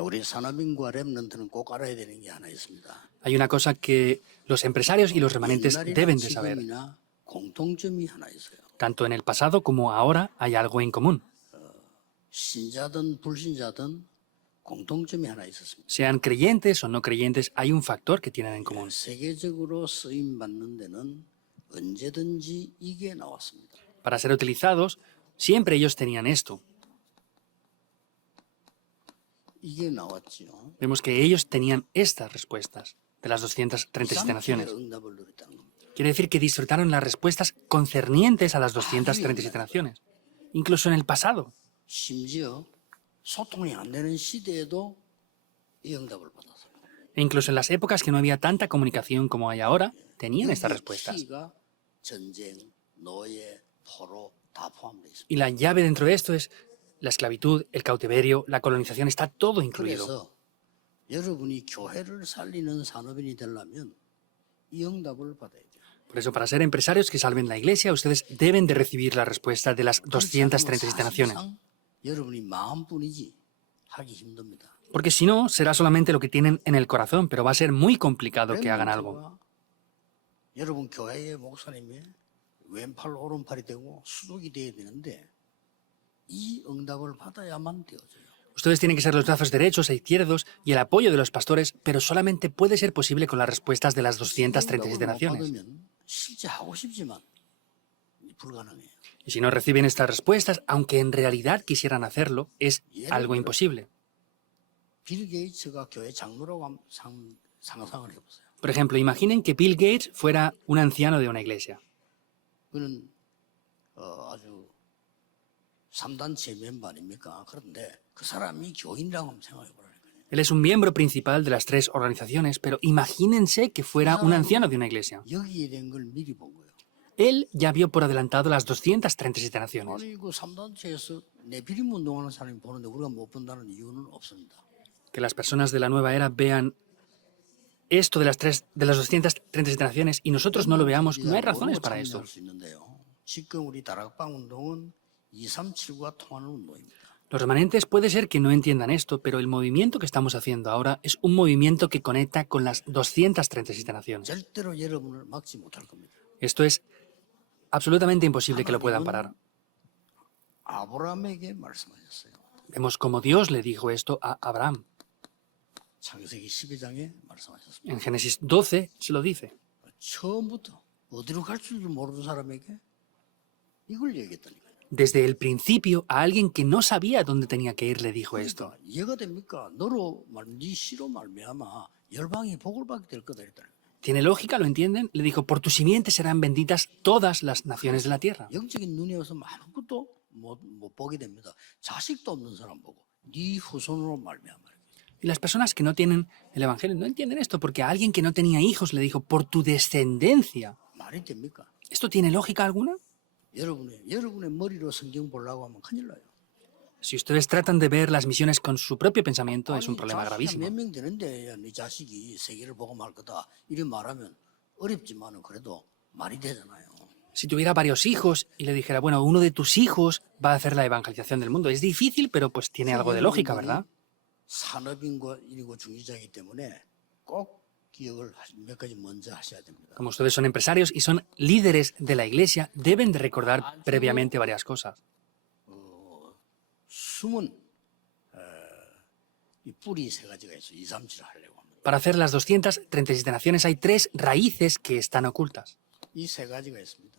우리 산업인과 랩런트는 꼭 알아야 되는 게 하나 있습니다. Hay una cosa que los empresarios y los remanentes 옛날이나 deben de saber. 지금이나 공통점이 하나 있어요. Tanto en el pasado como ahora hay algo en común. 신자든 불신자든 공통점이 하나 있었습니다. Sean creyentes o no creyentes, hay un factor que tienen en común. 세계적으로 쓰임 받는 데는 언제든지 이게 나왔습니다. Para ser utilizados, siempre ellos tenían esto. 이게 나왔지요. Vemos que ellos tenían estas respuestas de las 237 naciones. 응답을 누렸다는 겁니다. Quiere decir que disfrutaron las respuestas concernientes a las 237 naciones. Incluso en el pasado. 심지어 소통이 안 되는 시대에도 이 응답을 받았어요. E incluso en las épocas que no había tanta comunicación como hay ahora, tenían estas 여기에 respuestas. 키가 전쟁, 노예, 포로 다 포함되어 있습니다. Y la llave dentro de esto es la esclavitud, el cautiverio, la colonización, está todo incluido. 그래서 여러분이 교회를 살리는 산업인이 되려면 이 응답을 받아야 돼요. Por eso, para ser empresarios que salven la iglesia, ustedes deben de recibir la respuesta de las 237 naciones. 사실상 여러분이 마음뿐이지 하기 힘듭니다. Porque si no, será solamente lo que tienen en el corazón, pero va a ser muy complicado que hagan algo. 렘넌트가 여러분 교회의 목사님이 왼팔 오른팔이 되고 수족이 돼야 되는데 이 응답을 받아야만 되어져요. Ustedes tienen que ser los brazos derechos e izquierdos y el apoyo de los pastores, pero solamente puede ser posible con las respuestas de las 237 naciones. 받으면 실제 하고 싶지만 불가능해요. Y si no reciben estas respuestas, aunque en realidad quisieran hacerlo, es algo imposible. 빌 게이츠가 교회 장로라고 상상을 해보세요. Por ejemplo, imaginen que Bill Gates fuera un anciano de una iglesia. 그는 아주 3단체 멤버 아닙니까? 그런데 그 사람이 교인이라고 한번 생각해 보라니까요. Él es un miembro principal de las 3 organizaciones, pero imagínense que fuera un anciano de una iglesia. 여기에 된 걸 미리 본 거예요. Él ya vio por adelantado las 237 naciones. 아니 그 3단체에서 내 비림 운동하는 사람이 보는데 우리가 못 본다는 이유는 없습니다. Que las personas de la nueva era vean esto de las 237 naciones y nosotros no lo veamos, no hay razones para esto. 참여할 수 있는데요. 지금 우리 다락방 운동은 237과 통하는 운동입니다. Los remanentes puede ser que no entiendan esto, pero el movimiento que estamos haciendo ahora es un movimiento que conecta con las 237 naciones. 절대로 여러분을 막지 못할 겁니다. Esto es absolutamente imposible que lo puedan parar. 아브라함에게 말씀하셨어요. Vemos cómo Dios le dijo esto a Abraham. 창세기 12장에 말씀하셨습니다. En Génesis 12 se lo dice. 처음부터 어디로 갈 줄도 모르는 사람에게 이걸 얘기했다니까요. Desde el principio, a alguien que no sabía dónde tenía que ir le dijo esto. 그러니까 이해가 됩니까? 너로 네 씨로 말미암아 열방이 복을 받게 될 거다 했다니까요. ¿Tiene lógica? ¿Lo entienden? Le dijo, por tu simiente serán benditas todas las naciones de la tierra. 영적인 눈이 어서 아무것도 못 보게 됩니다. 자식도 없는 사람 보고 네 후손으로 말미암아. Y las personas que no tienen el Evangelio no entienden esto, porque a alguien que no tenía hijos le dijo, por tu descendencia. 말이 됩니까? ¿Esto tiene lógica alguna? 여러분의 머리로 성경 보려고 하면 큰일 나요. Si ustedes tratan de ver las misiones con su propio pensamiento, es un problema gravísimo. 몇명 되는데 네 자식이 세계를 보고 말 거다 이렇게 말하면 어렵지만은 그래도 말이 되잖아요. Si tuviera varios hijos y le dijera, bueno, uno de tus hijos va a hacer la evangelización del mundo, es difícil, pero pues tiene algo de lógica, ¿verdad? 산업인과 일이고 중지자이기 때문에 꼭 기억을 몇 가지 먼저 하셔야 됩니다. Como ustedes son empresarios y son líderes de la iglesia, deben de recordar previamente varias cosas. 숨은 이 뿌리 세 가지가 있어요. 2, 3, 7 하려고 합니다. Para hacer las 237 naciones hay 3 raíces que están ocultas. 이 세 가지가 있습니다.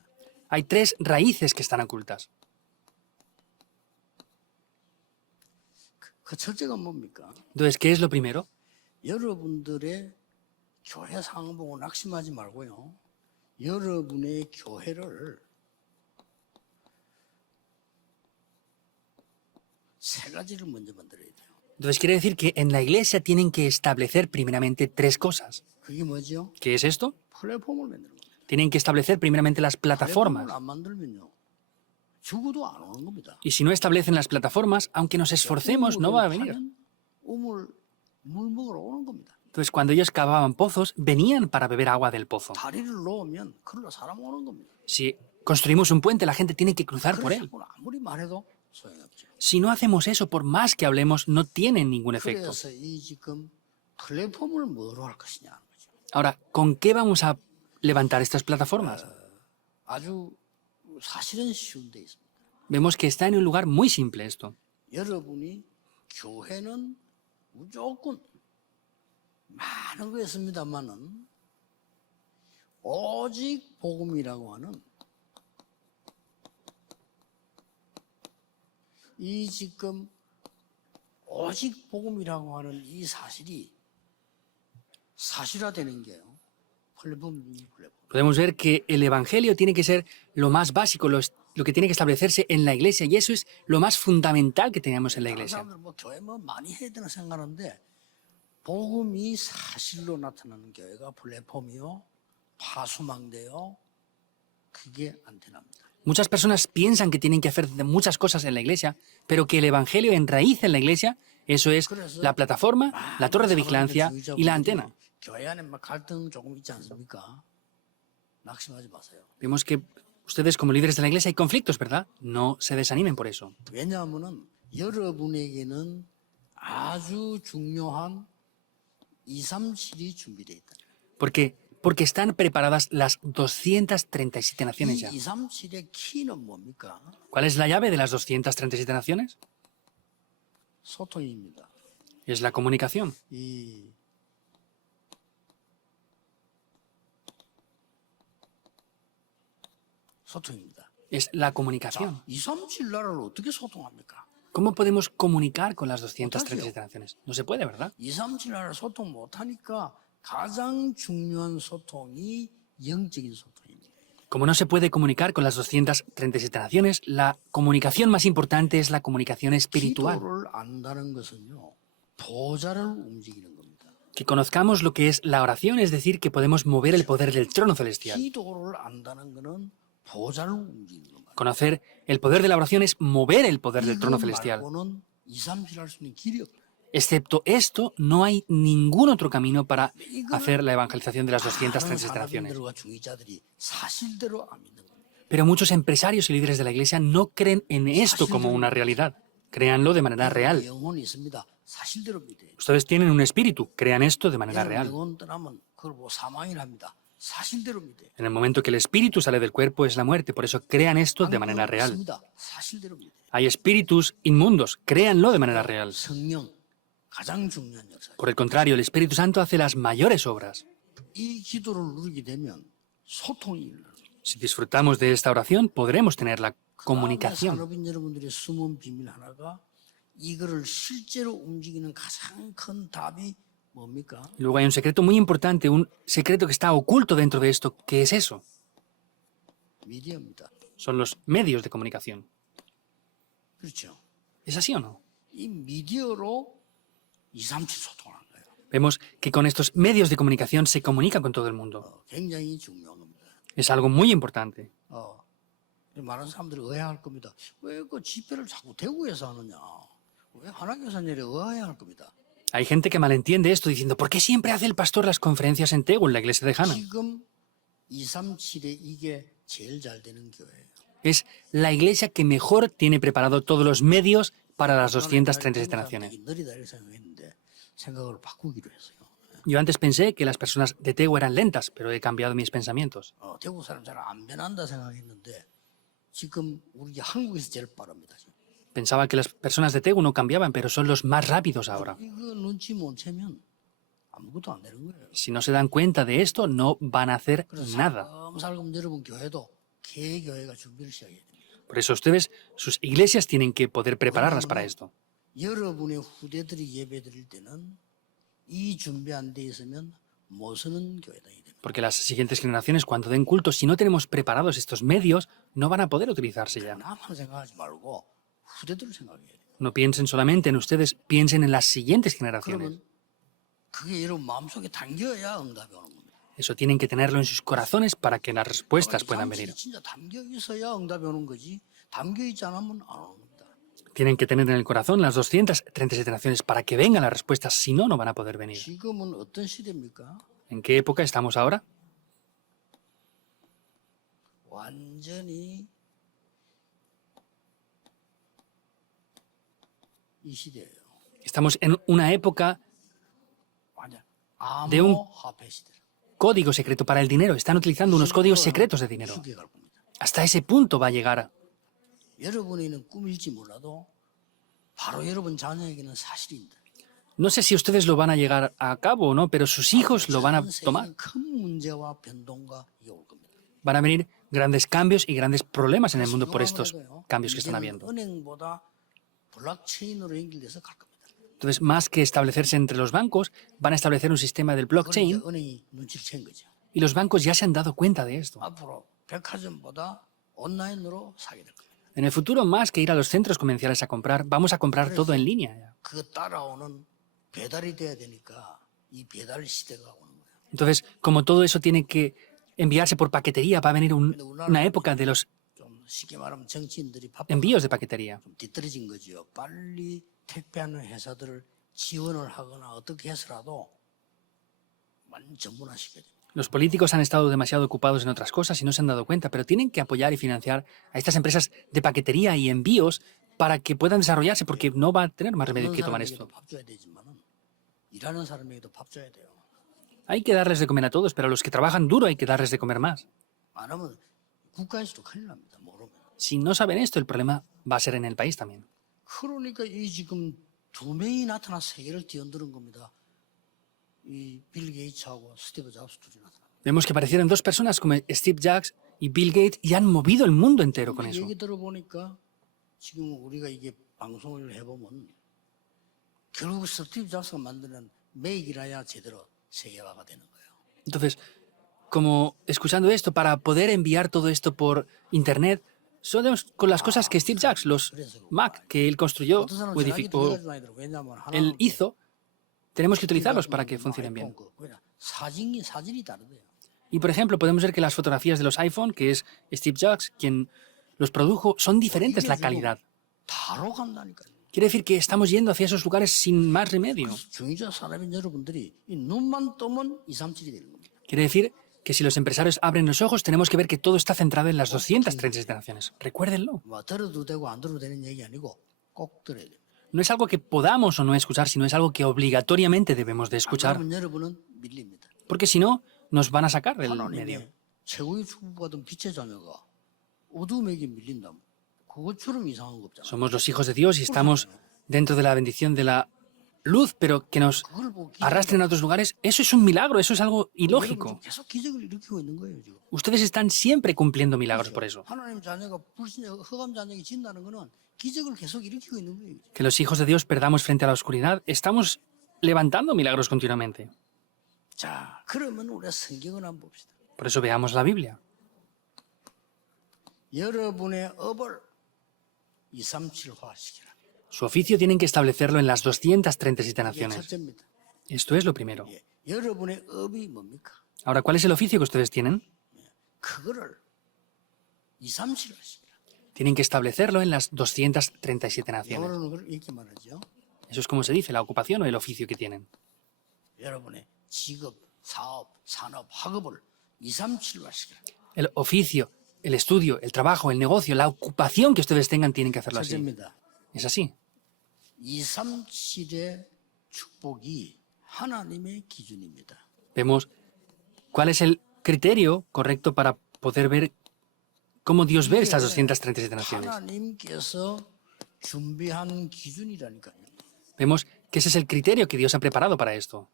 Hay 3 raíces que están ocultas. 그 첫째가 뭡니까? Entonces, ¿qué es lo primero? 여러분들의 교회 상황 보고 낙심하지 말고요. 여러분의 교회를 세 가지를 먼저 만들어야 돼요. Entonces quiere decir que en la iglesia tienen que establecer primeramente 3 cosas. 그게 뭐죠? ¿Qué es esto? 플랫폼을 만드는 거예요. Tienen que establecer primeramente las plataformas. 플랫폼을 안 만들면요. 죽어도 안 오는 겁니다. Y si no establecen las plataformas, aunque nos esforcemos, no va a venir. 물 먹으러 오는 겁니다. Entonces, cuando ellos cavaban pozos, venían para beber agua del pozo. 다리를 놓으면 그걸로 사람 오는 겁니다. Si construimos un puente, la gente tiene que cruzar por él. 그래서 아무리 말해도 소용이 없죠. Si no hacemos eso, por más que hablemos, no tienen ningún efecto. 그래서 이 지금 플랫폼을 뭐로 할 것이냐 하는 거죠. Ahora, ¿con qué vamos a levantar estas plataformas? 아주 사실은 쉬운 데 있습니다. Vemos que está en un lugar muy simple esto. 여러분이 교회는 무조건 많은 거 있습니다만은 오직 복음이라고 하는 이 지금 오직 복음이라고 하는 이 사실이 사실화되는 게요. 플랫폼. Podemos ver que el Evangelio tiene que ser lo más básico, lo que tiene que establecerse en la iglesia, y eso es lo más fundamental que tenemos en la 다른 iglesia. 사람들 뭐 교회 뭐 많이 해야 되나 생각하는데 복음이 사실로 나타나는 교회가 플랫폼이요, 파수망대요, 그게 안테나입니다. Muchas personas piensan que tienen que hacer muchas cosas en la iglesia, pero que el Evangelio enraíce en la iglesia, eso es la plataforma, la torre de vigilancia y la antena. 교회 안에 막 갈등 조금 있지 않습니까? 낙심하지 마세요. Vemos que ustedes como líderes de la iglesia hay conflictos, ¿verdad? No se desanimen por eso. 왜냐하면은 여러분에게는 아주 중요한 237이 준비되어 있다. Porque están preparadas las 237 naciones 이 ya. 237의 키는 뭡니까? ¿Cuál es la llave de las 237 naciones? 소통입니다. Es la comunicación. 이 소통입니다. Es la comunicación. 237 나라를 어떻게 소통합니까? ¿Cómo podemos comunicar con las 237 naciones? No se puede, ¿verdad? 237 나라 소통 못하니까 가장 중요한 소통이 영적인 소통입니다. Como no se puede comunicar con las 237 naciones, la comunicación más importante es la comunicación espiritual. 기도를 안다는 것은요, 보좌를 움직이는 겁니다. Que conozcamos lo que es la oración, es decir, que podemos mover el poder del trono celestial. 기도를 안다는 것은 보좌를 움직이는 겁니다. Conocer el poder de la oración es mover el poder del trono 이거 celestial. 말고는 237 할 수 있는 길이 없어요. Excepto esto, no hay ningún otro camino para hacer la evangelización de las 237 naciones. 산업인들과 중위자들이 사실대로 안 믿는 겁니다. Pero muchos empresarios y líderes de la iglesia no creen en esto como una realidad. Créanlo de manera real. 영혼이 있습니다. 사실대로 믿어요. Ustedes tienen un espíritu, crean esto de manera real. 영혼 떠나면 그걸 뭐 사망이랍니다. 사실대로 믿어요. En el momento que el espíritu sale del cuerpo es la muerte, por eso crean esto de manera real. 있습니다. 사실대로 믿어요. Hay espíritus inmundos, créanlo de manera real. 성령 가장 중요한 역사. Por el contrario, el Espíritu Santo hace las mayores obras. 이 기도를 누리게 되면 소통이 일어나요. Si disfrutamos de esta oración, podremos tener la comunicación. 산업인 여러분들의 숨은 비밀 하나가 이거를 실제로 움직이는 가장 큰 답이 뭡니까? Luego hay un secreto muy importante, un secreto que está oculto dentro de esto. ¿Qué es eso? 미디어입니다. Son los medios de comunicación. 그렇죠. ¿Es así o no? 이 미디어로 237 소통하는 거예요. Vemos que con estos medios de comunicación se comunica con todo el mundo. 굉장히 중요한 겁니다. Es algo muy importante. 많은 사람들이 의아할 겁니다. 왜 그 집회를 자꾸 대구에서 하느냐? 왜 하나교사님이 의아해야 할 겁니다. Hay gente que malentiende esto diciendo, ¿por qué siempre hace el pastor las conferencias en Tegu, en la iglesia de Hana? 지금 237에 이게 제일 잘 되는 교회예요. Es la iglesia que mejor tiene preparado todos los medios para las 237 naciones. 느리다 이렇게 생각했는데 생각을 바꾸기로 했어요. Yo antes pensé que las personas de Tegu eran lentas, pero he cambiado mis pensamientos. 대구 사람 잘 안 변한다 생각했는데 지금 우리 한국에서 제일 빠릅니다. 지금. Pensaba que las personas de Tegu no cambiaban, pero son los más rápidos ahora. 이거 눈치 못 채면 아무것도 안 되는 거예요. Si no se dan cuenta de esto, no van a hacer 그래서 nada. 살금 여러분 교회도 개교회가 준비를 시작해야 됩니다. Por eso ustedes, sus iglesias tienen que poder prepararlas para esto. 여러분의 후대들이 예배 드릴 때는 이 준비 안 돼 있으면 못 서는 교회다. Porque las siguientes generaciones, cuando den culto, si no tenemos preparados estos medios, no van a poder utilizarse ya. 나만 생각하지 말고 후대들을 생각해야 돼요. No piensen solamente en ustedes, piensen en las siguientes generaciones. 그러면 그게 여러분 마음속에 담겨야 응답이 오는 겁니다. Eso tienen que tenerlo en sus corazones para que las respuestas puedan venir. 진짜 담겨 있어야 응답이 오는 거지. 담겨 있지 않으면 안 오는 겁니다. Tienen que tener en el corazón las 237 naciones para que vengan las respuestas, si no, no van a poder venir. 지금은 어떤 시대입니까? ¿En qué época estamos ahora? 완전히 이 시대예요. Estamos en una época 완전 de un 암호화폐 시대. código secreto para el dinero. Están utilizando unos códigos secretos de dinero. 쉽게 갈 겁니다. Hasta ese punto va a llegar. 여러분에게는 꿈일지 몰라도 바로 여러분 자녀에게는 사실입니다. No sé si ustedes lo van a llegar a cabo o no, pero sus hijos lo van a 전 세계에 tomar. 큰 문제와 변동과 이게 올 겁니다. Van a venir grandes cambios y grandes problemas en el mundo por estos cambios que están 이제는 habiendo. 은행보다 블록체인으로 연결돼서 갈 겁니다. Entonces, más que establecerse entre los bancos, van a establecer un sistema del 그걸 이제 blockchain 은행이 눈치를 챈 거죠. y los bancos ya se han dado cuenta de esto. 앞으로 백화점보다 온라인으로 사게 될 겁니다. En el futuro, más que ir a los centros comerciales a comprar, vamos a comprar todo en línea. ya. 그 따라오는 배달이 돼야 되니까 이 배달 시대가 오는 거예요. Entonces, como todo eso tiene que enviarse por paquetería, va a venir una época de los 좀 쉽게 말하면 정치인들이 바빠 envíos de paquetería. 좀 뒤떨어진 거죠. 빨리 택배하는 회사들을 지원을 하거나 어떻게 해서라도 완전 전문화시켜야 돼요. Los políticos han estado demasiado ocupados en otras cosas y no se han dado cuenta, pero tienen que apoyar y financiar a estas empresas de paquetería y envíos para que puedan desarrollarse, porque no va a tener más remedio 먹는 que tomar 사람에게도 esto. 밥 줘야 되지만은 일하는 사람에게도 밥 줘야 돼요. Hay que darles de comer a todos, pero a los que trabajan duro hay que darles de comer más. 안 하면 국가에서도 큰일 납니다. 모르면. Si no saben esto, el problema va a ser en el país también. 그러니까 이 지금 두 명이 나타나 세계를 뒤흔드는 겁니다. 이 빌 게이츠하고 스티브 잡스 둘이 나타나. Vemos que aparecieron dos personas como Steve Jobs y Bill Gates y han movido el mundo entero con eso. 얘기 들어보니까 지금 우리가 이게 방송을 해보면 결국 스티브 잡스가 만드는 맥이라야 제대로 세계화가 되는 거예요. Entonces, como escuchando esto, para poder enviar todo esto por Internet, son con las cosas que Steve Jobs, los Mac que él construyó 어떤 사람은 o 전화기 두 edificó, 가지 많이 들어. 왜냐하면 él 하나는 hizo, tenemos que utilizarlos para que funcionen bien. 사진이 다르대요. Y por ejemplo, podemos ver que las fotografías de los iPhone, que es Steve Jobs quien los produjo, son diferentes la calidad. 다로 간다니까요. Quiere decir que estamos yendo hacia esos lugares sin más remedio. 중의자 사람인 여러분들이 이 눈만 뜨면 237이 되는 겁니다. Quiere decir que si los empresarios abren los ojos, tenemos que ver que todo está centrado en las 237 naciones. Recuérdenlo. 뭐 들어도 되고 안 들어도 되는 얘기 아니고 꼭 들어야 돼요. No es algo que podamos o no escuchar, sino es algo que obligatoriamente debemos de escuchar, 그러면 여러분은 밀립니다. porque si no, nos van a sacar del medio. 하나님의 최고의 축복받은 빛의 자녀가 어둠에게 밀린다면 그것처럼 이상한 거 없잖아요. Somos los hijos de Dios y estamos dentro de la bendición de la luz, pero que nos 그걸 보고 arrastren a otros lugares, eso es un milagro, eso es algo ilógico. 여러분은 계속 기적을 일으키고 있는 거예요 지금. Ustedes están siempre cumpliendo milagros por eso. 하나님 자녀가 불신 흑암 자녀에게 진다는 거는 기적을 계속 일으키고 있는 거예요. Que los hijos de Dios perdamos frente a la oscuridad, estamos levantando milagros continuamente. 자, 그러면 우리가 성경을 한번 봅시다. Por eso veamos la Biblia. 여러분의 업을 237화 시키라. Su oficio tienen que establecerlo en las 237 이게 naciones. 첫째입니다. Esto es lo primero. 예. 여러분의 업이 뭡니까? Ahora, ¿cuál es el oficio que ustedes tienen? 그거를 237화 시키라. Tienen que establecerlo en las 237 naciones. 영어로는 그걸 이렇게 말하죠. Eso es como se dice, la ocupación o el oficio que tienen. 여러분의 직업, 사업, 산업, 학업을 237화 시키라. El oficio, el estudio, el trabajo, el negocio, la ocupación que ustedes tengan, tienen que hacerlo así. 첫째입니다. Es así. 237의 축복이 하나님의 기준입니다. Vemos cuál es el criterio correcto para poder ver cómo Dios ve estas 237 naciones. 하나님께서 준비한 기준이라니까요. Vemos que ese es el criterio que Dios ha preparado para esto.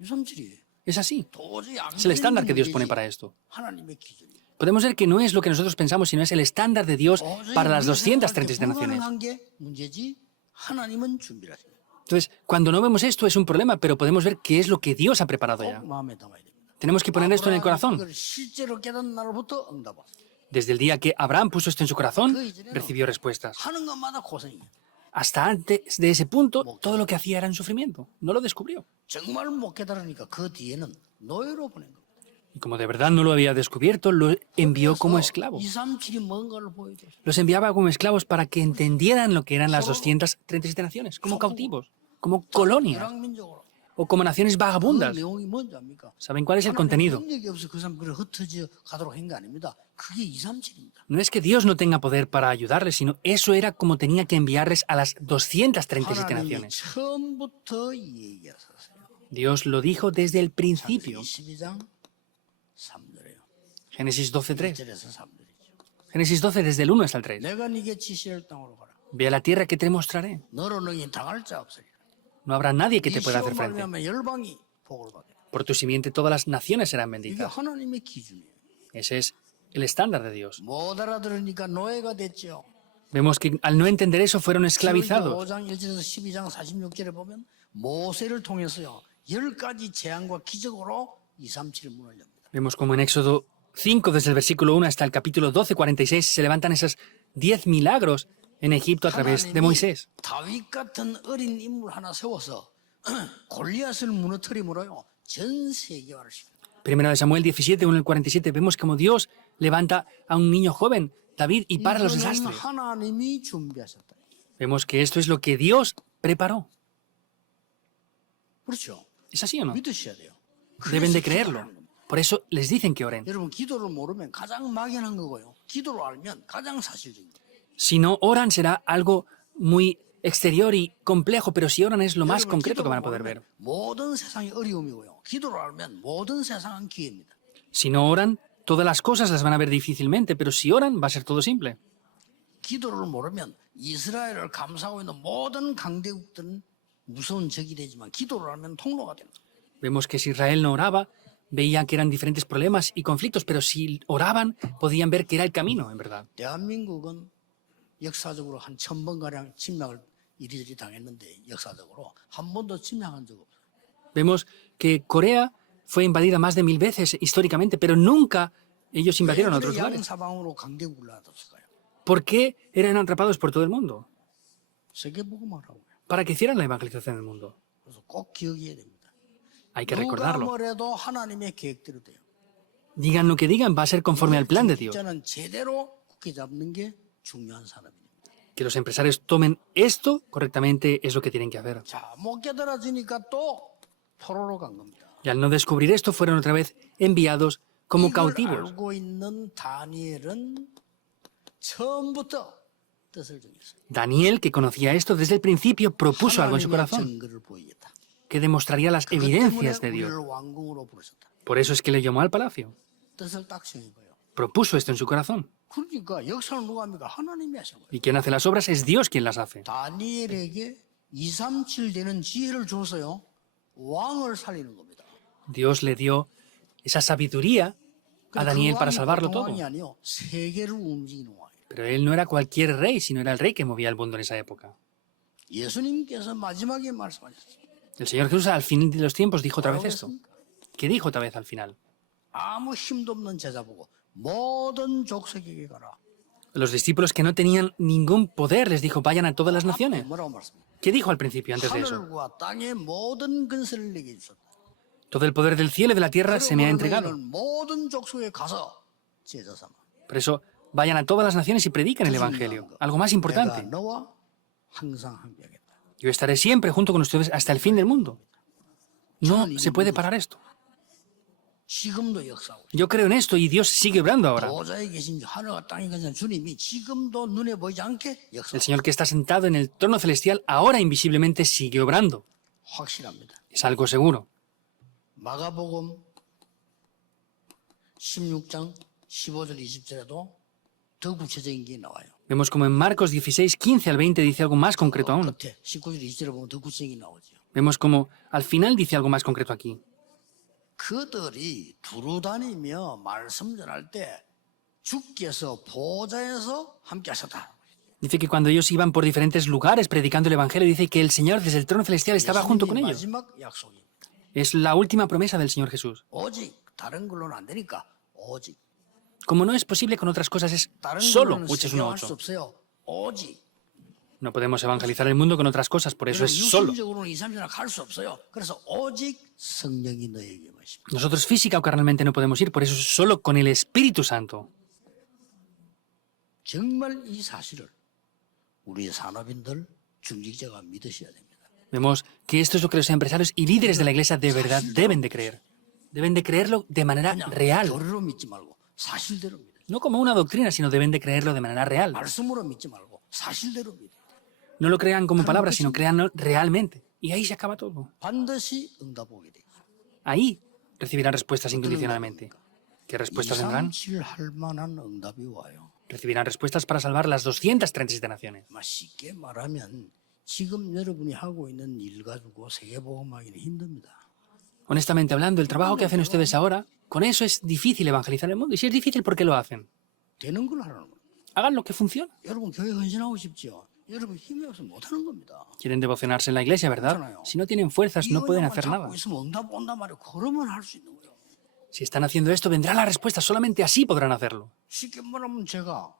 237이에요. Es así. 도저히 안 Es el estándar que Dios 되는 pone 문제지. para esto. 하나님의 기준이에요. Podemos ver que no es lo que nosotros pensamos, sino es el estándar de Dios para las 237 naciones. 불가능한 게 문제지 하나님은 준비를 하십니다. Entonces, cuando no vemos esto es un problema, pero podemos ver qué es lo que Dios ha preparado ya. 꼭 마음에 담아야 됩니다. Tenemos que poner esto en el corazón. 이걸 실제로 깨닫는 날부터 응답 왔어요. Desde el día que Abraham puso esto en su corazón, recibió respuestas. 하는 것마다 고생이에요. Hasta antes de ese punto, todo lo que hacía era en sufrimiento. No lo descubrió. 정말 못 깨달으니까 그 뒤에는 노예로 보낸 거예요. Y como de verdad no lo había descubierto, lo envió como esclavos. 237이 뭔가를 보여줘요. Los enviaba como esclavos para que entendieran lo que eran las 237 naciones, como cautivos, como colonias. 유랑민족으로 o como naciones 그 vagabundas. 내용이 뭔지 압니까? ¿Saben cuál es el contenido? 능력이 없어 그 사람 그걸 흩어져 가도록 한 게 아닙니다. 그게 237입니다. No es que Dios no tenga poder para ayudarles, sino eso era como tenía que enviarles a las 237 하나님이 naciones. 처음부터 이 얘기하셨어요. Dios lo dijo desde el principio. 22장 3절에요. Génesis 12:3. 1절에서 3절이죠. Génesis 12 desde el 1 hasta el 3. 내가 네게 지시할 땅으로 가라. Ve a la tierra que te mostraré. 너로 너희 당할 자 없으리라. No habrá nadie que 이 te pueda hacer 시험 frente. 말미암아 열방이 복을 받으리라. Por tu simiente todas las naciones serán 이게 benditas. 하나님의 기준이에요. Ese es el estándar de Dios. 못 알아들으니까 노예가 됐죠. Vemos que al no entender eso fueron esclavizados. 5장 1절에서 12장 46절에 보면 모세를 통해서요 10가지 재앙과 기적으로 237을 문을 엽니다. Vemos como en Éxodo 5, desde el versículo 1 hasta el capítulo 12, 46, se levantan esos 10 milagros en Egipto a través de Moisés. 다윗 같은 어린 인물 하나 세워서 골리앗을 무너뜨림으로요 전 세계화를 시킵니다. Primero de Samuel 17, 1 al 47, vemos como Dios levanta a un niño joven, David, y para los 이거는 desastres. 하나님이 준비하셨다. Vemos que esto es lo que Dios preparó. 그렇죠. ¿Es así o no? 믿으셔야 돼요. Deben de 그래서 creerlo. 기도하는 겁니다. Por eso les dicen que oren. 여러분 기도를 모르면 가장 막연한 거고요. 기도를 알면 가장 사실적인 거예요. Si no oran será algo muy exterior y complejo, pero si oran es lo más 여러분, concreto que 기도를 van a poder ver. 모르면 모든 세상이 어려움이고요. 기도를 알면 모든 세상은 기회입니다. Si no oran, todas las cosas las van a ver difícilmente, pero si oran va a ser todo simple. 기도를 모르면 이스라엘을 감싸고 있는 모든 강대국들은 무서운 적이 되지만 기도를 알면 통로가 됩니다. Vemos que si Israel no oraba, veía que eran diferentes problemas y conflictos, pero si oraban, podían ver que era el camino, en verdad. 대한민국은 역사적으로 한 1000번가량 침략을 이리저리 당했는데 역사적으로 한 번도 침략한 적 없어요. Vemos que Corea fue invadida más de 1000 veces históricamente, pero nunca ellos invadieron a otros lugares. 양사방으로 강대국을 놔뒀을까요? ¿Por qué eran atrapados por todo el mundo? 세계복음화라고요. Para que hicieran la evangelización del mundo. 그래서 꼭 기억해야 됩니다. Hay que 누가 recordarlo. 뭐래도 하나님의 계획대로 돼요. Digan lo que digan, va a ser conforme al plan de Dios. 진짜는 제대로 굳게 잡는 게 중요한 사람입니다. Que los empresarios tomen esto correctamente es lo que tienen que hacer. 자, 못 깨달아지니까 또 포로로 간 겁니다. Y al no descubrir esto, fueron otra vez enviados como 이걸 cautivos. 알고 있는 다니엘은 처음부터 뜻을 정했어요. Daniel, que conocía esto desde el principio, propuso algo en su 하나님의 corazón, 증거를 보이겠다. que demostraría las 그것 때문에 evidencias de Dios. 우리를 왕궁으로 부르셨다. Por eso es que le llamó al palacio. 뜻을 딱 정해봐요. Propuso esto en su corazón. 그러니까 역사는 누가 합니까? 하나님이 하신 거예요. Y quien hace las obras es Dios quien las hace. 다니엘에게 237 되는 지혜를 줬어요. 왕을 살리는 겁니다. Dios le dio esa sabiduría a Daniel para salvarlo todo. 왕이 아니요. 세계를 움직이는 왕이에요. Pero él no era cualquier rey, sino era el rey que movía el mundo en esa época. 예수님께서 마지막에 말씀하셨어요. El Señor Jesús al fin de los tiempos dijo otra vez esto. ¿Qué dijo otra vez al final? 아무 힘도 없는 제자 보고 모든 족속에게 가라. Los discípulos que no tenían ningún poder les dijo, vayan a todas las naciones. 뭐라고 말씀해요? ¿Qué dijo al principio antes de eso? 하늘과 땅의 모든 근세를 내게 주셨다. Todo el poder del cielo y de la tierra se me ha entregado. 너희는 모든 족속에 가서 제자 삼아. Por eso, vayan a todas las naciones y prediquen el Evangelio. Algo más 내가 importante. 너와 항상 함께하겠다. Yo estaré siempre junto con ustedes hasta el fin del mundo. No se puede parar esto. 지금도 역사하고 있어요. Yo creo en esto y Dios sigue obrando ahora. 보좌에 계신 하늘과 땅에 계신 주님이 지금도 눈에 보이지 않게 El 역사하고 Señor que está sentado en el trono celestial ahora invisiblemente sigue obrando. 확실합니다. Es algo seguro. 마가복음 16장 15절 20절에도 더 구체적인 게 나와요. Vemos como en Marcos 16, 15 al 20 dice algo más concreto aún. 끝에 19절 20절에 보면 더 구체적인 게 나오죠. Vemos como al final dice algo más concreto aquí. 그들이 두루 다니며 말씀 전할 때 주께서 보좌에서 함께 하셨다. Dice que cuando ellos iban por diferentes lugares predicando el Evangelio, dice que el Señor desde el trono celestial estaba junto con 예수님이 ellos. 마지막 약속입니다. Es la última promesa del Señor Jesús. 오직 다른 걸로는 안 되니까 오직 Como no es posible con otras cosas, es 다른 solo 걸로는 Jueces 세계화할 수 1.8. 없어요. 오직 No podemos evangelizar el mundo con otras cosas, por eso es solo. 육신적으로는 2, 3년 갈수 없어요. 그래서 오직 성령이 너에게 마십니다. Nosotros física o carnalmente no podemos ir, por eso es solo con el Espíritu Santo. 정말 이 사실을 우리 산업인들 중직자가 믿으셔야 됩니다. Vemos que esto es lo que los empresarios y líderes de la iglesia de verdad deben de creer. Deben de creerlo de manera 그냥 real. 교리로 믿지 말고 사실대로 믿어요. No como una doctrina, sino deben de creerlo de manera real. 말씀으로 믿지 말고 사실대로 믿어요. No lo crean como palabras, sino creanlo realmente. Y ahí se acaba todo. 반드시 응답 오게 돼요. Ahí recibirán respuestas incondicionalmente. ¿Qué respuestas tendrán? 237할 만한 응답이 와요. Recibirán respuestas para salvar las 237 naciones. 정말 쉽게 말하면 지금 여러분이 하고 있는 일 가지고 세계복음하기는 힘듭니다. Honestamente hablando, el trabajo que hacen ustedes ahora, con eso es difícil evangelizar el mundo. Y si es difícil, ¿por qué lo hacen? 되는 걸 하라는 거예요. Hagan lo que funciona. 여러분 교회 헌신하고 싶지요? 여러분 힘이 없으면 못하는 겁니다. Quieren devocionarse en la iglesia, ¿verdad? Si no tienen fuerzas, no pueden 이거만 hacer nada. 잡고 있으면 응답 온단 말이에요. 그러면 할 수 있는 거예요. Si están haciendo esto, vendrá la respuesta. Solamente así podrán hacerlo. 쉽게 말하면 제가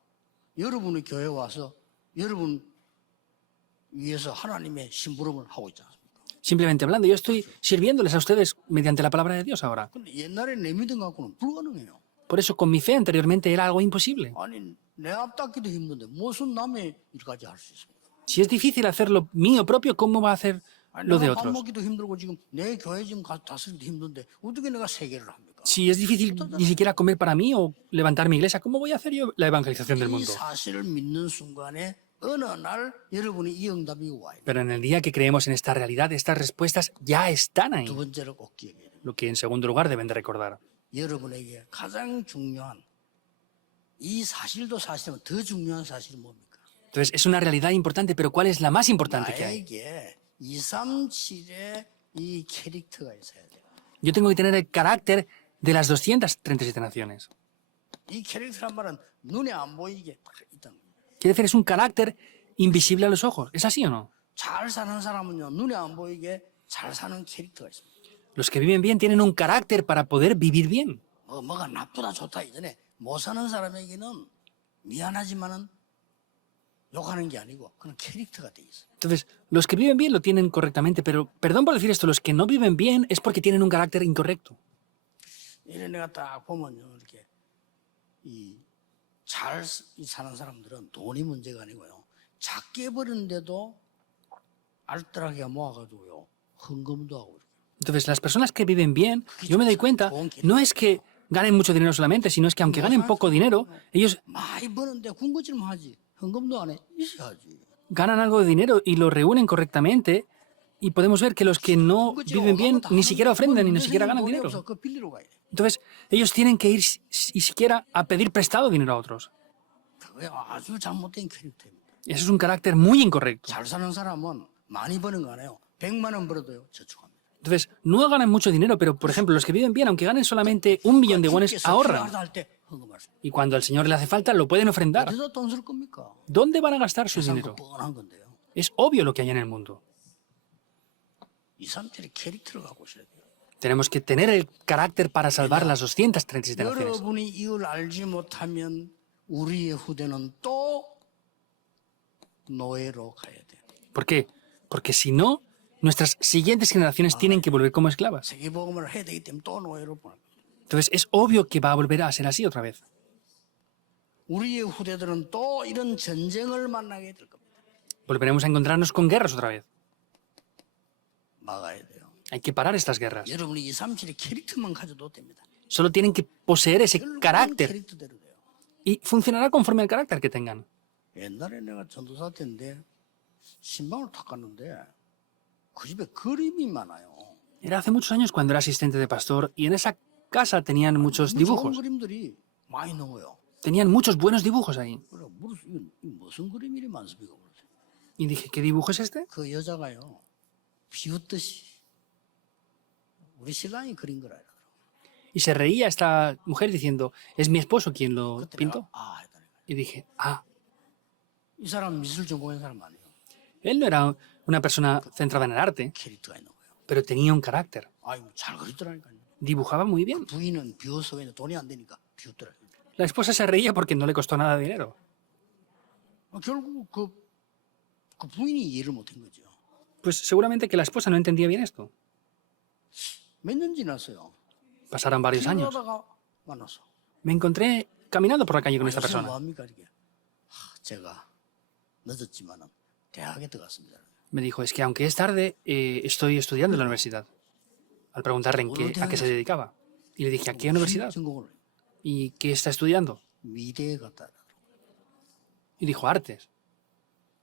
여러분의 교회에 와서 여러분 위해서 하나님의 심부름을 하고 있지 않습니까? Simplemente hablando, yo estoy sirviéndoles a ustedes mediante la palabra de Dios ahora. 근데 옛날에 내 믿음 갖고는 불가능해요. Por eso, con mi fe anteriormente era algo imposible. 아니 내 앞 닦기도 힘든데 무슨 남의 일까지 할 수 있습니까? Si es difícil hacer lo mío propio, ¿cómo va a hacer 아니 lo de 내가 밥 otros? 먹기도 힘들고 지금 내 교회 지금 다스리기도 힘든데 어떻게 내가 세계를 합니까? Si es difícil ni siquiera comer para mí o levantar mi iglesia, ¿cómo voy a hacer yo la evangelización del 이 mundo? 사실을 믿는 순간에 어느 날 여러분이 이 응답이 와요. Pero en el día que creemos en esta realidad, estas respuestas ya están ahí. 두 번째로 꼭 기억해야 돼요. Lo que en segundo lugar deben de recordar. 여러분에게 가장 중요한 이 사실도 사실이면 더 중요한 사실이 뭡니까? Entonces, es una realidad importante, pero ¿cuál es la más importante que hay? 나에게 237의 이 캐릭터가 있어야 돼요. Yo tengo que tener el carácter de las 237 naciones. 이 캐릭터란 말은 눈에 안 보이게 딱 있다는 거예요. Quiere decir, es un carácter invisible a los ojos. ¿Es así o no? 잘 사는 사람은요 눈에 안 보이게 잘 사는 캐릭터가 있습니다. Los que viven bien tienen un carácter para poder vivir bien. 뭐가 나쁘다 좋다 이전에 못 사는 사람에게는 미안하지만은 욕하는 게 아니고 그런 캐릭터가 돼 있어요. Entonces, los que viven bien lo tienen correctamente, pero perdón por decir esto, los que no viven bien es porque tienen un carácter incorrecto. 이래 내가 딱 보면요 이렇게 잘 사는 사람들은 돈이 문제가 아니고요 작게 버는데도 알뜰하게 모아가지고요 헌금도 하고 이렇게. Entonces, las personas que viven bien, yo me doy cuenta, no es que ganen mucho dinero solamente, sino es que aunque ganen poco dinero, ellos 많이 버는데 군것질만 하지 헌금도 안 해 있어야지. ganan algo de dinero y lo reúnen correctamente. Y podemos ver que los que no viven bien ni siquiera ofrendan y ni siquiera ganan dinero. 그 빌리러 가야 돼. Entonces, ellos tienen que ir y siquiera a pedir prestado dinero a otros. 그게 아주 잘못된 캐릭터입니다. Y eso es un carácter muy incorrecto. 잘 사는 사람은 많이 버는 거 아니에요. 100만 원 벌어도요 저축합니다. Entonces, no ganan mucho dinero, pero por ejemplo, los que viven bien, aunque ganen solamente 1 millón de wones, ahorran. 할때 헌금할 수. Y cuando al Señor le hace falta, lo pueden ofrendar. 어디서 돈 쓸 겁니까? ¿Dónde van a gastar su 세상 거 dinero? 뻔한 건데요. Es obvio lo que hay en el mundo. 237의 캐릭터를 갖고 있어야 돼요. Tenemos que tener el carácter para salvar las 237 naciones. 여러분이 이걸 알지 못하면 우리의 후대는 또 노예로 가야 돼요. ¿Por qué? Porque si no, nuestras siguientes generaciones tienen que volver como esclavas. 세계복음을 해야 되기 때문에 또 노예로 보낼 거예요. Entonces, es obvio que va a volver a ser así otra vez. 우리의 후대들은 또 이런 전쟁을 만나게 될 겁니다. Volveremos a encontrarnos con guerras otra vez. 막아야 돼요. Hay que parar estas guerras. 여러분이 237의 캐릭터만 가져도 됩니다. Solo tienen que poseer ese 결국은 carácter 캐릭터대로 돼요. y funcionará conforme al carácter que tengan. 옛날에 내가 전도사 때인데 신방을 탁 갔는데 그 집에 그림이 많아요. Era hace muchos años cuando era asistente de pastor y en esa casa tenían muchos 좋은 dibujos. 그림들이 많이 나와요. Tenían muchos buenos dibujos ahí. 그래 이거 무슨 그림이 많습니까? Y dije, ¿qué dibujo es este? 그 여자가요 비웃듯이 우리 신랑이 그린 거라. Y se reía esta mujer diciendo, es mi esposo quien lo 그때 pintó. 내가 아 했다니까. Y dije, ah, 이 사람 미술 전공한 사람 아니에요. él no era una persona centrada en el arte, 캐릭터가 있는 거예요. pero tenía un carácter. 아이 잘 그렸더라니까요. Dibujaba muy bien. 부인은 비웃어 그냥 돈이 안 되니까 비웃더라고요. La esposa se reía porque no le costó nada de dinero. 결국 그 부인이 이해를 못한 거죠. Pues seguramente que la esposa no entendía bien esto. 몇 년 지났어요. Pasaron varios años. 하다가 만났어. Me encontré caminando por la calle con esta 요새 persona. 뭐합니까 이게? 제가 늦었지만은 대학에 들어갔습니다. Me dijo, es que aunque es tarde, estoy estudiando en la universidad. Al preguntarle a qué se dedicaba. Y le dije, ¿a qué universidad? 전공을 ¿Y qué está estudiando? 미대에 갔다. Y dijo, artes.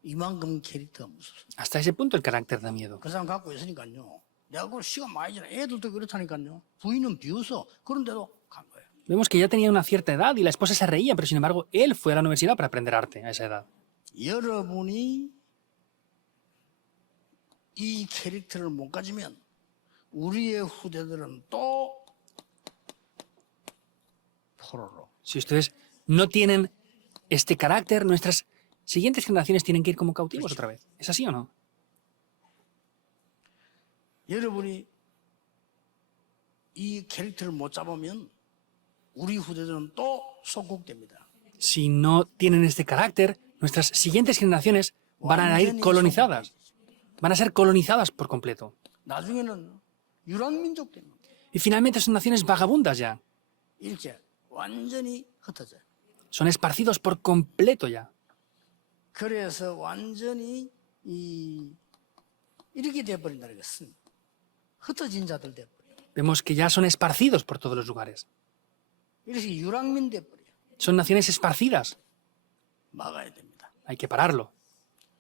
이만큼 캐릭터가 무섭습니다. Hasta ese punto el carácter da miedo. 그 사람 갖고 있으니까요. 내가 그걸 시간 많이 지나 애들도 그렇다니까요. 부인은 비웃어. 그런데도 간 거예요. Vemos que ya tenía una cierta edad y la esposa se reía, pero sin embargo él fue a la universidad para aprender arte a esa edad. 여러분이 이 캐릭터를 못 가지면 우리의 후대들은 또 포로로. Si ustedes no tienen este carácter, nuestras siguientes generaciones tienen que ir como cautivos otra vez. ¿Es así o no? 여러분이 이 캐릭터를 못 잡으면 우리 후대들은 또 속국됩니다. Si no tienen este carácter, nuestras siguientes generaciones van a ir colonizadas. Van a ser colonizadas por completo. 나중에는 유랑민족 됩니다. Y finalmente son naciones vagabundas ya. 이렇게 완전히 흩어져요. Son esparcidos por completo ya. 그래서 완전히 이렇게 돼버린다는 것은 흩어진 자들 돼버려요. Vemos que ya son esparcidos por todos los lugares. 이렇게 유랑민 돼버려요. Son naciones esparcidas. 막아야 됩니다. Hay que pararlo.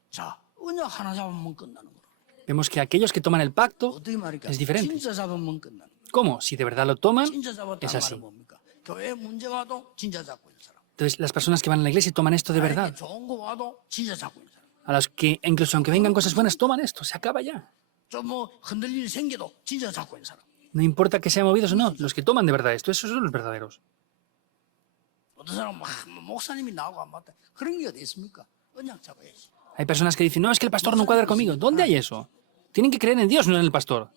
자, 언약 하나 잡으면 끝나는 거예요. Vemos que aquellos que toman el pacto 어떻게 말일까? es diferente. 진짜 잡으면 끝나는 거예요. ¿Cómo? Si de verdad lo toman, 진짜 잡았다는 es así. 말은 뭡니까? 교회 문제 와도 진짜 잡고 있는 사람. Entonces, las personas que van a la iglesia y toman esto de 나에게 verdad. 좋은 거 와도 진짜 잡고 있는 사람. A los que, incluso aunque vengan cosas buenas, toman esto. Se acaba ya. 좀 뭐 흔들릴 일 생겨도 진짜 잡고 있는 사람. No importa que sean movidos o no. Los que toman de verdad esto, esos son los verdaderos. 어떤 사람은 막 목사님이 나오고 안 맞다. 그런 게 어디 있습니까? 언약 잡아야지. Hay personas que dicen, no, es que el pastor no cuadra conmigo. ¿Dónde hay eso? Tienen que creer en Dios, no en el pastor.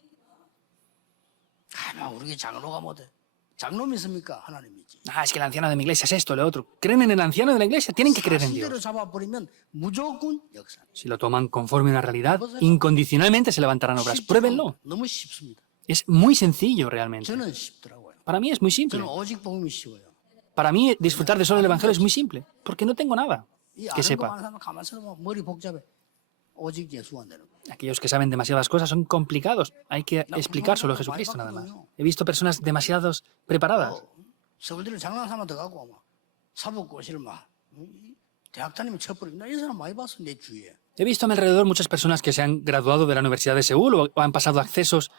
막 우리 장로가 뭐대? 장로 믿습니까? 하나님이지. Ah, es que el anciano de mi iglesia es esto, lo otro. ¿Creen en el anciano de la iglesia? Tienen que creer en 사실대로 Dios. 잡아버리면 무조건 역사. Si lo toman conforme a una realidad, incondicionalmente se levantarán obras. Pruébenlo. 너무 쉽습니다. Es muy sencillo realmente. 저는 쉽더라고요. Para mí es muy simple. 저는 오직 복음이 쉬워요. Para mí disfrutar de solo el Evangelio es muy simple, porque no tengo nada 이 que 아는 거 sepa. 많은 사람은 가만히 있으면 머리 복잡해. 오직 예수가 안 되는 거. Aquellos que saben demasiadas cosas son complicados. Hay que explicar solo a Jesucristo nada más. He visto personas demasiado preparadas. 서울대를 장난삼아 들어가고 막 사법고시를 막 대학 다니면 쳐버리고 나 이 사람 많이 봤어 내 주위에. He visto a mi alrededor muchas personas que se han graduado de la Universidad de Seúl o han pasado accesos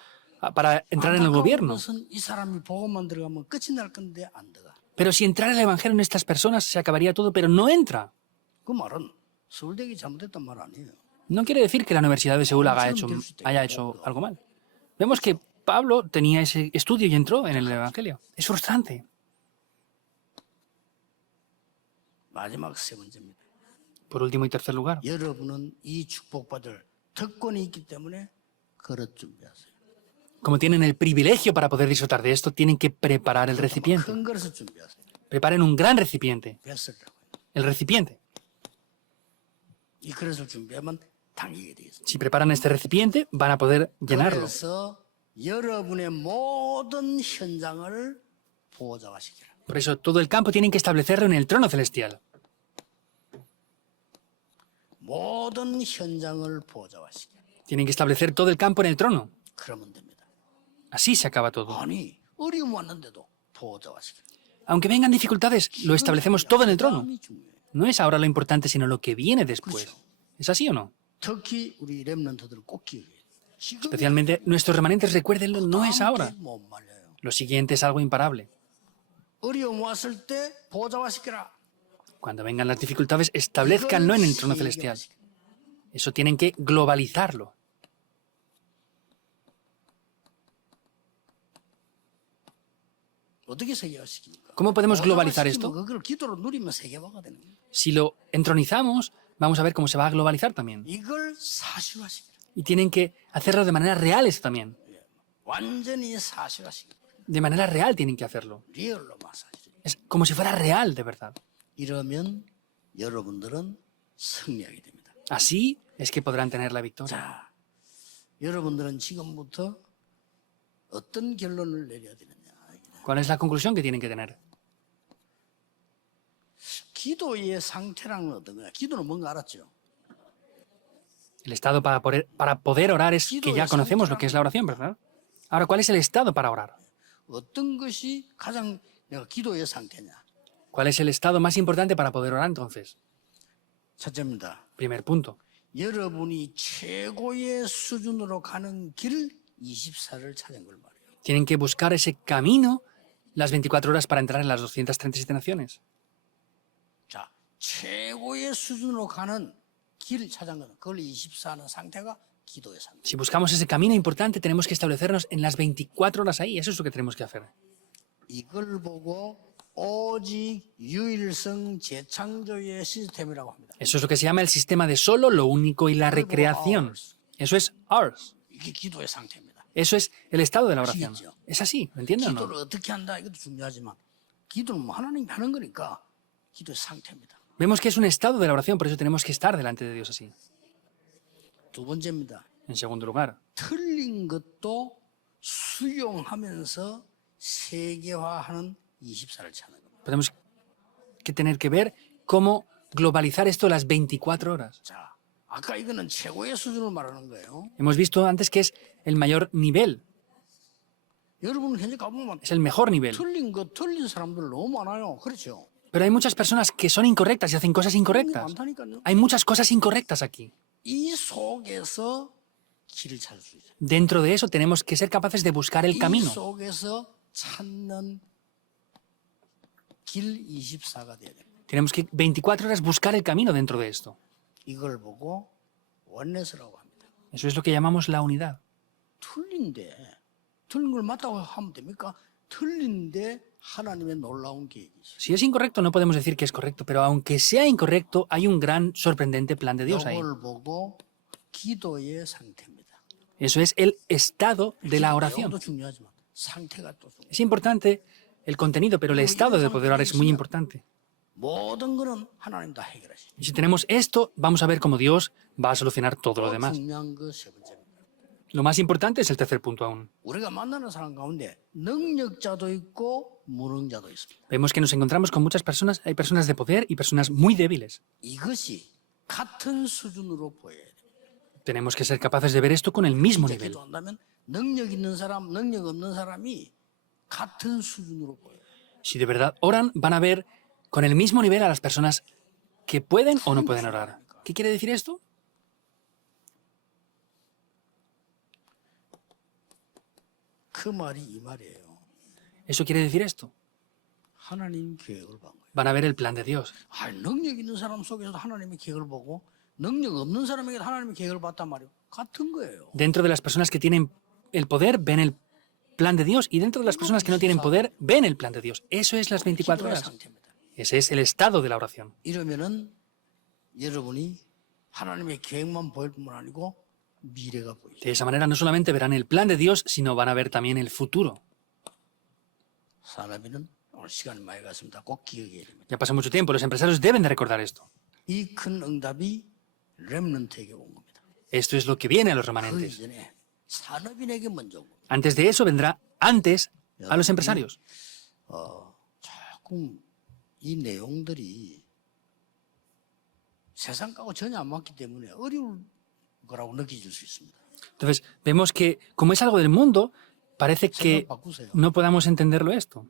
para entrar en el 안타까운 gobierno. 것은 이 사람이 복음만 들어가면 끝이 날 건데 안 들어가. Pero si entrara el Evangelio en estas personas se acabaría todo, pero no entra. 그 말은 서울대가 잘못했단 말 아니에요. No quiere decir que la Universidad de Seúl haya hecho algo mal. Vemos que Pablo tenía ese estudio y entró en el Evangelio. Es frustrante. 마지막 세 번째입니다. Por último y tercer lugar, 여러분은 이 축복받을 특권이 있기 때문에 그릇 준비하세요. como tienen el privilegio para poder disfrutar de esto, tienen que preparar el recipiente. 큰 그릇을 준비하세요. Preparen un gran recipiente. 뱃슬이라고요. El recipiente. 이 그릇을 준비하면 당기게 돼 있어요. Si preparan este recipiente, van a poder llenarlo. 그래서 여러분의 모든 현장을 보호자화시키라. Por eso todo el campo tienen que establecerlo en el trono celestial. 모든 현장을 보호자화시키라. Tienen que establecer todo el campo en el trono. 그러면 됩니다. Así se acaba todo. 아니 어려움 왔는데도 보호자화시키라. Aunque vengan dificultades, lo establecemos todo en el trono. 그다음이 중요해요. No es ahora lo importante, sino lo que viene después. ¿Es así o no? 특히 우리 렘넌트들을 꼭 기억해야 돼요. 지금 Especialmente nuestros remanentes, recuérdenlo, no es ahora. 못 말려요. Lo siguiente es algo imparable. 어려움 왔을 때 보호자화시키라. Cuando vengan las dificultades, establezcanlo en el trono celestial. Eso tienen que globalizarlo. 어떻게 세계화시킵니까? ¿Cómo podemos globalizar 보호자화시키면 esto? 그걸 기도로 누리면 세계화가 되는 거예요. Si lo entronizamos, vamos a ver cómo se va a globalizar también. 이걸 사실화시키라. Y tienen que hacerlo de manera real eso también. 완전히 사실화시키라. De manera real tienen que hacerlo. 리얼로만 사실. Es como si fuera real de verdad. 이러면 여러분들은 승리하게 됩니다. Así es que podrán tener la victoria. 자, 여러분들은 지금부터 어떤 결론을 내려야 되느냐. ¿Cuál es la conclusión que tienen que tener? 기도의 상태랑은 어떤 거야? 기도는 뭔가 알았죠? El estado para poder orar es que ya conocemos lo que es la oración, ¿verdad? Ahora, ¿cuál es el estado para orar? 어떤 것이 가장 내가 기도의 상태냐? ¿Cuál es el estado más importante para poder orar entonces? 첫째입니다. Primer punto. 여러분이 최고의 수준으로 가는 길 24를 찾은 걸 말이에요. Tienen que buscar ese camino las 24 horas para entrar en las 237 naciones. 자, 최고의 수준으로 가는 길을 찾은 거는 그걸 24하는 상태가 기도의 상태. Si buscamos ese camino importante, tenemos que establecernos en las 24 horas ahí. Eso es lo que tenemos que hacer. 이걸 보고 오직 유일성 재창조의 시스템이라고 합니다. Eso es lo que se llama el sistema de solo, lo único y la recreación. Eso es ours. 이게 기도의 상태입니다. Eso es el estado de la oración. Es así, ¿me entienden o 기도를 no? 어떻게 한다 이것도 중요하지만 기도는 뭐 하나님이 하는 거니까 기도의 상태입니다. Vemos que es un estado de la oración, por eso tenemos que estar delante de Dios así. 두 번째입니다. En segundo lugar, 틀린 것도 수용하면서 세계화하는 24를 찾는 겁니다. tenemos que tener que ver cómo globalizar esto las 24 horas. 자, 아까 이거는 최고의 수준을 말하는 거예요. Hemos visto antes que es el mayor nivel, 여러분 현재 가보면 es el mejor nivel. 틀린 사람들 너무 많아요. 그렇죠? Pero hay muchas personas que son incorrectas y hacen cosas incorrectas. 많다니까요. Hay muchas cosas incorrectas aquí. 이 속에서 길을 찾을 수 있어요. Dentro de eso tenemos que ser capaces de buscar el 이 camino. 속에서 찾는 길 24가 돼야 됩니다. Tenemos que 24 horas buscar el camino dentro de esto. 이걸 보고 원네스라고 합니다. Eso es lo que llamamos la unidad. 틀린 걸 맞다고 하면 됩니까? 틀린데 하나님의 놀라운 계획이죠. Si es incorrecto, no podemos decir que es correcto, pero aunque sea incorrecto, hay un gran, sorprendente plan de Dios ahí. 이걸 보고 기도의 상태입니다. Eso es el estado de la oración. 내용도 중요하지만 상태가 또 중요해요. Es importante el contenido, pero el estado de poder orar es muy importante. 모든 거는 하나님 다 해결하시죠. Y si tenemos esto, vamos a ver cómo Dios va a solucionar todo lo demás. 중요한 거 세 번째입니다. Lo más importante es el tercer punto aún. 우리가 만나는 사람 가운데 능력자도 있고 무능자도 있습니다. Vemos que nos encontramos con muchas personas, hay personas de poder y personas muy débiles. 이것이 같은 수준으로 보여야 돼요. Tenemos que ser capaces de ver esto con el mismo nivel. 기도한다면 능력 있는 사람, 능력 없는 사람이 같은 수준으로 보여요. Si de verdad oran, van a ver con el mismo nivel a las personas que pueden o no pueden orar. ¿Qué quiere decir esto? 그 말이 이 말이에요. Eso quiere decir esto. 하나님 계획을 본 거예요. Van a ver el plan de Dios. 능력 있는 사람 속에서도 하나님의 계획을 보고 능력 없는 사람에게 하나님의 계획을 봤단 말이에요. 같은 거예요. Dentro de las personas que tienen el poder, ven el plan de Dios. Y dentro de las personas que no tienen poder, ven el plan de Dios. Eso es las 24 기도의 horas. 상태입니다. Ese es el estado de la oración. 이러면은 여러분이 하나님의 계획만 보일 뿐만 아니고 미래가 보이죠. De esa manera no solamente verán el plan de Dios, sino van a ver también el futuro. 사람이는 오늘 시간이 많이 갔습니다. 꼭 기억해야 됩니다. Ya pasó mucho tiempo, los empresarios deben de recordar esto. 이 큰 응답이 렘넌트에게 온 겁니다. Esto es lo que viene a los 그 remanentes. 이전에 산업인에게 먼저 온 겁니다. Antes de eso vendrá antes a los empresarios. 조금 이 내용들이 세상하고 전혀 안 맞기 때문에 어려울 거라고 느껴질 수 있습니다. Entonces, vemos que como es algo del mundo, parece que 생각 바꾸세요. no podamos entenderlo esto.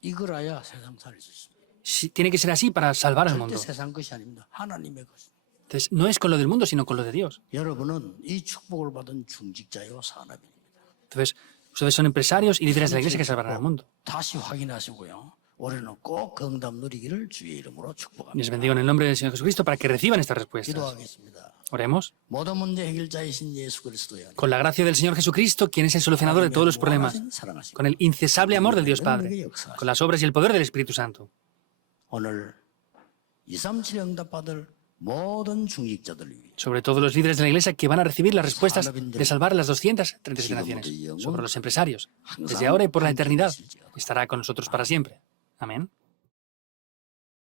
이거라야 세상 살릴 수 있습니다. Tiene que ser así para salvar al 절대 mundo. 세상 것이 아닙니다. 하나님의 것. Entonces, no es con lo del mundo, sino con lo de Dios. 여러분은 이 축복을 받은 중직자요 산업인입니다. Entonces, ustedes son empresarios y líderes de la iglesia que salvarán al mundo. 다시 확인하시고요. 올해는 꼭 건답 누리기를 주의 이름으로 Les 축복합니다. bendigo en el nombre del Señor Jesucristo para que reciban estas respuestas. 기도하겠습니다. Oremos. 모든 문제 해결자이신 예수 그리스도여. Con la gracia del Señor Jesucristo, quien es el solucionador de todos los problemas, 사랑하시고 con el incesable amor del Dios Padre, con las obras y el poder del Espíritu Santo. 오늘 237 응답받을 모든 중직자들 위해 Sobre todo los líderes de la iglesia que van a recibir las respuestas de salvar a las 237 naciones. Sobre los empresarios, desde ahora y por la eternidad, estará con nosotros para siempre. Amén.